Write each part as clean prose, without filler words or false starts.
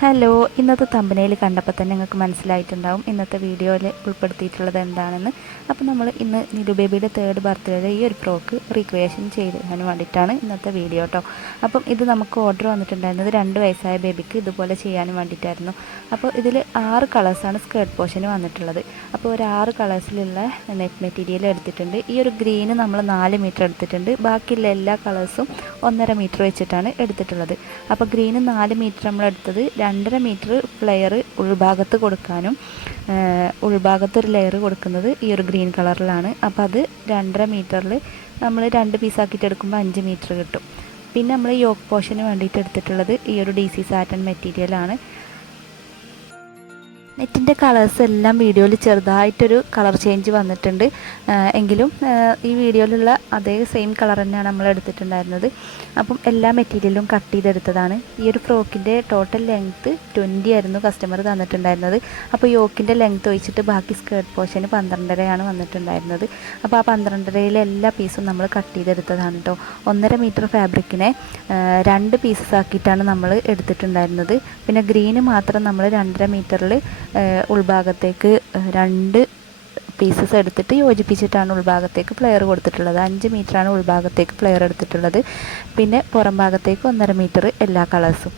Hello, ഇന്നത്തെ തമ്പനയിൽ കണ്ടപ്പോൾ തന്നെ നിങ്ങൾക്ക് മനസ്സിലായിട്ടുണ്ടാവും ഇന്നത്തെ വീഡിയോയിൽ ഉൾപ്പെടുത്തിയിട്ടുള്ളത് എന്താണെന്ന്. അപ്പോൾ നമ്മൾ ഇന്ന് നിലു ബേബിയുടെ 3rd ബർത്ത്ഡേയുടെ ഈ ഒരു ഫ്രോക്ക് റീക്രിയേഷൻ ചെയ്യാൻ വേണ്ടിയിട്ടാണ് ഇന്നത്തെ വീഡിയോ കേട്ടോ. അപ്പം ഇത് നമുക്ക് ഓർഡർ വന്നിട്ടുണ്ടായിരുന്നത് 2 വയസ്സായ ബേബിക്ക് ഇതുപോലെ ചെയ്യാനും വേണ്ടിയിട്ടായിരുന്നു. അപ്പോൾ ഇതിൽ 6 കളേഴ്സാണ് സ്കേർട്ട് പോർഷന് വന്നിട്ടുള്ളത്. അപ്പോൾ ഒരു 6 കളേഴ്സിലുള്ള നെറ്റ് മെറ്റീരിയൽ എടുത്തിട്ടുണ്ട്. ഈ ഒരു ഗ്രീന് നമ്മൾ 4 മീറ്റർ എടുത്തിട്ടുണ്ട്. ബാക്കിയുള്ള എല്ലാ കളേഴ്സും 1.5 മീറ്റർ വെച്ചിട്ടാണ് എടുത്തിട്ടുള്ളത്. അപ്പോൾ ഗ്രീന് 4 മീറ്റർ നമ്മൾ എടുത്തത് 2.5 മീറ്റർ ഫ്ലെയർ ഉൾഭാഗത്ത് കൊടുക്കാനും ഉൾഭാഗത്ത് ഒരു ലെയർ കൊടുക്കുന്നത് ഈ ഒരു ഗ്രീൻ കളറിലാണ്. അപ്പോൾ അത് 2.5 മീറ്ററിൽ നമ്മൾ 2 പീസാക്കിയിട്ട് എടുക്കുമ്പോൾ 5 മീറ്റർ കിട്ടും. പിന്നെ നമ്മൾ യോക്ക് പോർഷന് വേണ്ടിയിട്ട് എടുത്തിട്ടുള്ളത് ഈ ഒരു DC സാറ്റൻ മെറ്റീരിയലാണ്. നെറ്റിൻ്റെ കളേഴ്സ് എല്ലാം വീഡിയോയിൽ ചെറുതായിട്ടൊരു കളർ ചേഞ്ച് വന്നിട്ടുണ്ട്. എങ്കിലും ഈ വീഡിയോയിലുള്ള അതേ സെയിം കളർ തന്നെയാണ് നമ്മൾ എടുത്തിട്ടുണ്ടായിരുന്നത്. അപ്പം എല്ലാ മെറ്റീരിയലും കട്ട് ചെയ്തെടുത്തതാണ്. ഈ ഒരു ഫ്രോക്കിൻ്റെ ടോട്ടൽ ലെങ്ത്ത് 20 ആയിരുന്നു കസ്റ്റമർ തന്നിട്ടുണ്ടായിരുന്നത്. അപ്പോൾ യോക്കിൻ്റെ ലെങ്ത്ത് ഒഴിച്ചിട്ട് ബാക്കി സ്കേർട്ട് പോർഷന് 12.5 വന്നിട്ടുണ്ടായിരുന്നത്. അപ്പോൾ ആ 12.5 എല്ലാ പീസും നമ്മൾ കട്ട് ചെയ്തെടുത്തതാണ് കേട്ടോ. 1.5 മീറ്റർ ഫാബ്രിക്കിനെ 2 പീസസ് ആക്കിയിട്ടാണ് നമ്മൾ എടുത്തിട്ടുണ്ടായിരുന്നത്. പിന്നെ ഗ്രീന് മാത്രം നമ്മൾ 2.5 മീറ്ററിൽ ഉൾഭാഗത്തേക്ക് 2 പീസസ് എടുത്തിട്ട് യോജിപ്പിച്ചിട്ടാണ് ഉൾഭാഗത്തേക്ക് ഫ്ലെയർ കൊടുത്തിട്ടുള്ളത്. 5 മീറ്ററാണ് ഉൾഭാഗത്തേക്ക് ഫ്ലെയർ എടുത്തിട്ടുള്ളത്. പിന്നെ പുറം ഭാഗത്തേക്ക് 1.5 മീറ്റർ എല്ലാ കളേഴ്സും.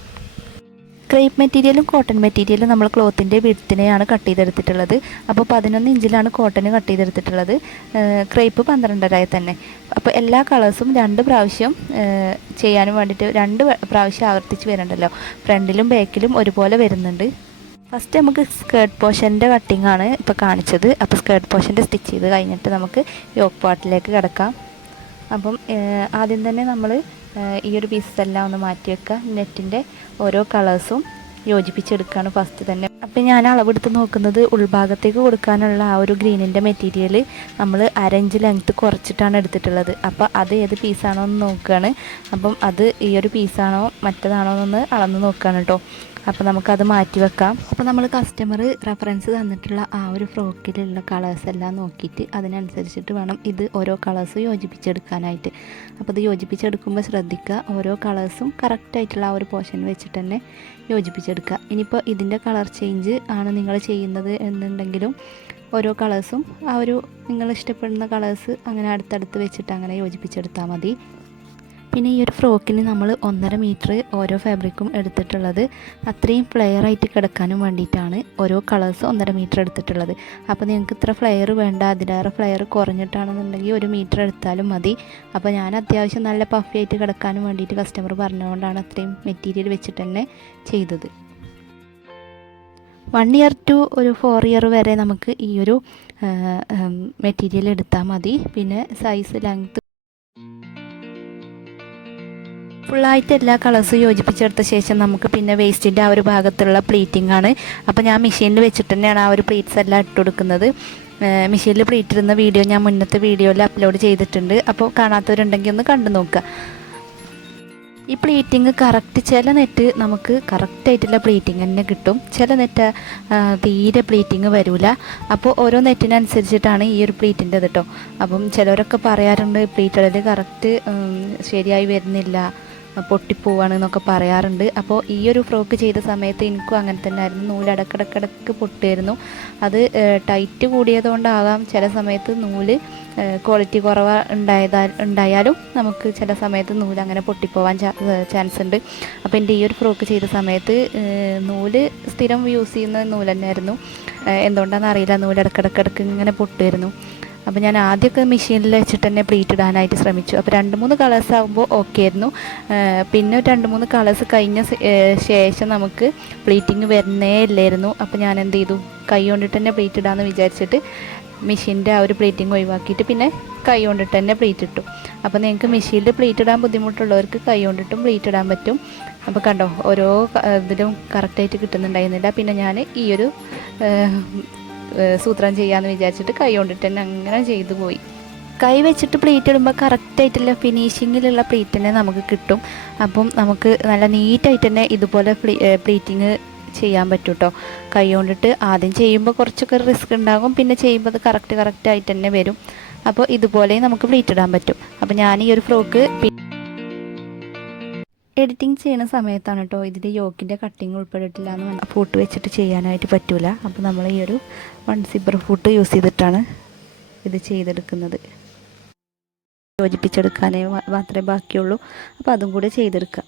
ക്രേപ്പ് മെറ്റീരിയലും കോട്ടൺ മെറ്റീരിയലും നമ്മൾ ക്ലോത്തിൻ്റെ വിഡ്ത്തിനെയാണ് കട്ട് ചെയ്തെടുത്തിട്ടുള്ളത്. അപ്പോൾ 11 ഇഞ്ചിലാണ് കോട്ടന് കട്ട് ചെയ്തെടുത്തിട്ടുള്ളത്. ക്രേപ്പ് 12.5 തന്നെ. അപ്പോൾ എല്ലാ കളേഴ്സും 2 പ്രാവശ്യം ചെയ്യാനും വേണ്ടിയിട്ട് 2 പ്രാവശ്യം ആവർത്തിച്ച് വരുന്നുണ്ടല്ലോ. ഫ്രണ്ടിലും ബാക്കിലും ഒരുപോലെ വരുന്നുണ്ട്. ഫസ്റ്റ് നമുക്ക് സ്കേർട്ട് പോർഷൻ്റെ കട്ടിംഗ് ആണ് ഇപ്പോൾ കാണിച്ചത്. അപ്പോൾ സ്കേർട്ട് പോർഷൻ്റെ സ്റ്റിച്ച് ചെയ്ത് കഴിഞ്ഞിട്ട് നമുക്ക് യോക്ക് പാർട്ടിലേക്ക് കിടക്കാം. അപ്പം ആദ്യം തന്നെ നമ്മൾ ഈ ഒരു പീസസ് എല്ലാം ഒന്ന് മാറ്റി വെക്കുക. നെറ്റിൻ്റെ ഓരോ കളേഴ്സും യോജിപ്പിച്ചെടുക്കുകയാണ് ഫസ്റ്റ് തന്നെ. അപ്പം ഞാൻ അളവെടുത്ത് നോക്കുന്നത് ഉൾഭാഗത്തേക്ക് കൊടുക്കാനുള്ള ആ ഒരു ഗ്രീനിൻ്റെ മെറ്റീരിയൽ നമ്മൾ 1/2 ഇഞ്ച് ലെങ്ത്ത് കുറച്ചിട്ടാണ് എടുത്തിട്ടുള്ളത്. അപ്പോൾ അത് ഏത് പീസാണോ എന്ന് നോക്കുകയാണ്. അപ്പം അത് ഈ ഒരു പീസാണോ മറ്റേതാണോ എന്ന് അളന്ന് നോക്കുകയാണ് കേട്ടോ. അപ്പോൾ നമുക്കത് മാറ്റി വെക്കാം. അപ്പോൾ നമ്മൾ കസ്റ്റമർ റെഫറൻസ് തന്നിട്ടുള്ള ആ ഒരു ഫ്രോക്കിലുള്ള കളേഴ്സ് എല്ലാം നോക്കിയിട്ട് അതിനനുസരിച്ചിട്ട് വേണം ഇത് ഓരോ കളേഴ്സ് യോജിപ്പിച്ചെടുക്കാനായിട്ട്. അപ്പോൾ ഇത് യോജിപ്പിച്ചെടുക്കുമ്പോൾ ശ്രദ്ധിക്കുക, ഓരോ കളേഴ്സും കറക്റ്റായിട്ടുള്ള ആ ഒരു പോർഷൻ വെച്ചിട്ട് തന്നെ യോജിപ്പിച്ചെടുക്കുക. ഇനിയിപ്പോൾ ഇതിൻ്റെ കളർ ചേഞ്ച് ആണ് നിങ്ങൾ ചെയ്യുന്നത് എന്നുണ്ടെങ്കിലും ഓരോ കളേഴ്സും ആ ഒരു നിങ്ങൾ ഇഷ്ടപ്പെടുന്ന കളേഴ്സ് അങ്ങനെ അടുത്തടുത്ത് വെച്ചിട്ട് അങ്ങനെ യോജിപ്പിച്ചെടുത്താൽ മതി. പിന്നെ ഈ ഒരു ഫ്രോക്കിന് നമ്മൾ 1.5 മീറ്റർ ഓരോ ഫാബ്രിക്കും എടുത്തിട്ടുള്ളത് അത്രയും ഫ്ലെയർ ആയിട്ട് കിടക്കാനും വേണ്ടിയിട്ടാണ് ഓരോ കളേഴ്സ് 1.5 മീറ്റർ എടുത്തിട്ടുള്ളത്. അപ്പോൾ നിങ്ങൾക്ക് ഇത്ര ഫ്ലെയർ വേണ്ട, അതിലേറെ ഫ്ലെയർ കുറഞ്ഞിട്ടാണെന്നുണ്ടെങ്കിൽ 1 മീറ്റർ എടുത്താലും മതി. അപ്പോൾ ഞാൻ അത്യാവശ്യം നല്ല പഫി ആയിട്ട് കിടക്കാനും വേണ്ടിയിട്ട് കസ്റ്റമർ പറഞ്ഞുകൊണ്ടാണ് അത്രയും മെറ്റീരിയൽ വെച്ചിട്ട് തന്നെ ചെയ്തത്. 1 ഇയർ ടു ഒരു 4 ഇയർ വരെ നമുക്ക് ഈ ഒരു മെറ്റീരിയൽ എടുത്താൽ മതി. പിന്നെ സൈസ് ലെങ്ത്ത് ഫുള്ളായിട്ട് എല്ലാ കളേഴ്സും യോജിപ്പിച്ചെടുത്ത ശേഷം നമുക്ക് പിന്നെ വേസ്റ്റിൻ്റെ ആ ഒരു ഭാഗത്തുള്ള പ്ലീറ്റിംഗ് ആണ്. അപ്പോൾ ഞാൻ മെഷീനിൽ വെച്ചിട്ട് തന്നെയാണ് ആ ഒരു പ്ലീറ്റ്സ് എല്ലാം ഇട്ട് കൊടുക്കുന്നത്. മെഷീനിൽ പ്ലീറ്റ് ഇടുന്ന വീഡിയോ ഞാൻ മുന്നത്തെ വീഡിയോയിൽ അപ്ലോഡ് ചെയ്തിട്ടുണ്ട്. അപ്പോൾ കാണാത്തവരുണ്ടെങ്കിൽ ഒന്ന് കണ്ടു നോക്കുക. ഈ പ്ലീറ്റിങ് കറക്റ്റ് ചില നെറ്റ് നമുക്ക് കറക്റ്റായിട്ടുള്ള പ്ലീറ്റിങ് തന്നെ കിട്ടും, ചില നെറ്റ് തീരെ പ്ലീറ്റിങ് വരില്ല. അപ്പോൾ ഓരോ നെറ്റിനനുസരിച്ചിട്ടാണ് ഈ ഒരു പ്ലീറ്റിൻ്റെ കേട്ടോ. അപ്പം ചിലവരൊക്കെ പറയാറുണ്ട് പ്ലീറ്റ് ഇടൽ കറക്റ്റ് ശരിയായി വരുന്നില്ല, പൊട്ടിപ്പോവാണ് എന്നൊക്കെ പറയാറുണ്ട്. അപ്പോൾ ഈ ഒരു ഫ്രോക്ക് ചെയ്ത സമയത്ത് എനിക്കും അങ്ങനെ തന്നെ ആയിരുന്നു. നൂല് ഇടക്കിടക്ക് പൊട്ടുമായിരുന്നു. അത് ടൈറ്റ് കൂടിയതുകൊണ്ടാകാം ചില സമയത്ത് നൂല് ക്വാളിറ്റി കുറവ് ഉണ്ടായാലും നമുക്ക് ചില സമയത്ത് നൂല് അങ്ങനെ പൊട്ടിപ്പോവാൻ ചാൻസ് ഉണ്ട്. അപ്പോൾ എൻ്റെ ഈ ഒരു ഫ്രോക്ക് ചെയ്ത സമയത്ത് നൂല് സ്ഥിരം യൂസ് ചെയ്യുന്ന നൂല് തന്നെയായിരുന്നു. എന്തുകൊണ്ടാണെന്ന് അറിയില്ല, നൂല് ഇടക്കിടക്ക് ഇങ്ങനെ പൊട്ടുമായിരുന്നു. അപ്പോൾ ഞാൻ ആദ്യമൊക്കെ മെഷീനിൽ വെച്ചിട്ട് തന്നെ പ്ലീറ്റ് ഇടാനായിട്ട് ശ്രമിച്ചു. അപ്പോൾ 2-3 കളേഴ്സ് ആകുമ്പോൾ ഓക്കെ ആയിരുന്നു. പിന്നെ 2-3 കളേഴ്സ് കഴിഞ്ഞ ശേഷം നമുക്ക് പ്ലീറ്റിങ് വരുന്നേ ഇല്ലായിരുന്നു. അപ്പോൾ ഞാൻ എന്ത് ചെയ്തു, കൈ കൊണ്ടിട്ട് തന്നെ പ്ലീറ്റ് ഇടാമെന്ന് വിചാരിച്ചിട്ട് മെഷീൻ്റെ ആ ഒരു പ്ലീറ്റിങ് ഒഴിവാക്കിയിട്ട് പിന്നെ കൈ കൊണ്ടിട്ട് തന്നെ പ്ലീറ്റ് ഇട്ടു. അപ്പോൾ നിങ്ങൾക്ക് മെഷീനിൽ പ്ലീറ്റ് ഇടാൻ ബുദ്ധിമുട്ടുള്ളവർക്ക് കൈ കൊണ്ടിട്ടും പ്ലീറ്റ് ഇടാൻ പറ്റും. അപ്പോൾ കണ്ടോ, ഓരോ ഇതിലും കറക്റ്റായിട്ട് കിട്ടുന്നുണ്ടായിരുന്നില്ല. പിന്നെ ഞാൻ ഈ ഒരു സൂത്രം ചെയ്യാമെന്ന് വിചാരിച്ചിട്ട് കൈ കൊണ്ടിട്ട് തന്നെ അങ്ങനെ ചെയ്തു പോയി. കൈ വെച്ചിട്ട് പ്ലീറ്റ് ഇടുമ്പോൾ കറക്റ്റായിട്ടുള്ള ഫിനിഷിങ്ങിലുള്ള പ്ലീറ്റ് തന്നെ നമുക്ക് കിട്ടും. അപ്പം നമുക്ക് നല്ല നീറ്റായിട്ട് തന്നെ ഇതുപോലെ പ്ലീറ്റിങ് ചെയ്യാൻ പറ്റും കേട്ടോ. കൈ കൊണ്ടിട്ട് ആദ്യം ചെയ്യുമ്പോൾ കുറച്ചൊക്കെ റിസ്ക് ഉണ്ടാകും, പിന്നെ ചെയ്യുമ്പോൾ അത് കറക്റ്റായിട്ട് തന്നെ വരും. അപ്പോൾ ഇതുപോലെ നമുക്ക് പ്ലീറ്റ് ഇടാൻ പറ്റും. അപ്പോൾ ഞാൻ ഈ ഒരു ഫ്രോക്ക് എഡിറ്റിംഗ് ചെയ്യുന്ന സമയത്താണ് കേട്ടോ ഇതിൻ്റെ യോക്കിൻ്റെ കട്ടിങ് ഉൾപ്പെട്ടിട്ടില്ല എന്ന് ഫൂട്ട് വെച്ചിട്ട് ചെയ്യാനായിട്ട് പറ്റില്ല. അപ്പോൾ നമ്മൾ ഈ ഒരു 1 സിബ്ബർ ഫൂട്ട് യൂസ് ചെയ്തിട്ടാണ് ഇത് ചെയ്തെടുക്കുന്നത്. യോജിപ്പിച്ചെടുക്കാനേ മാത്രമേ ബാക്കിയുള്ളൂ. അപ്പോൾ അതും കൂടി ചെയ്തെടുക്കാം.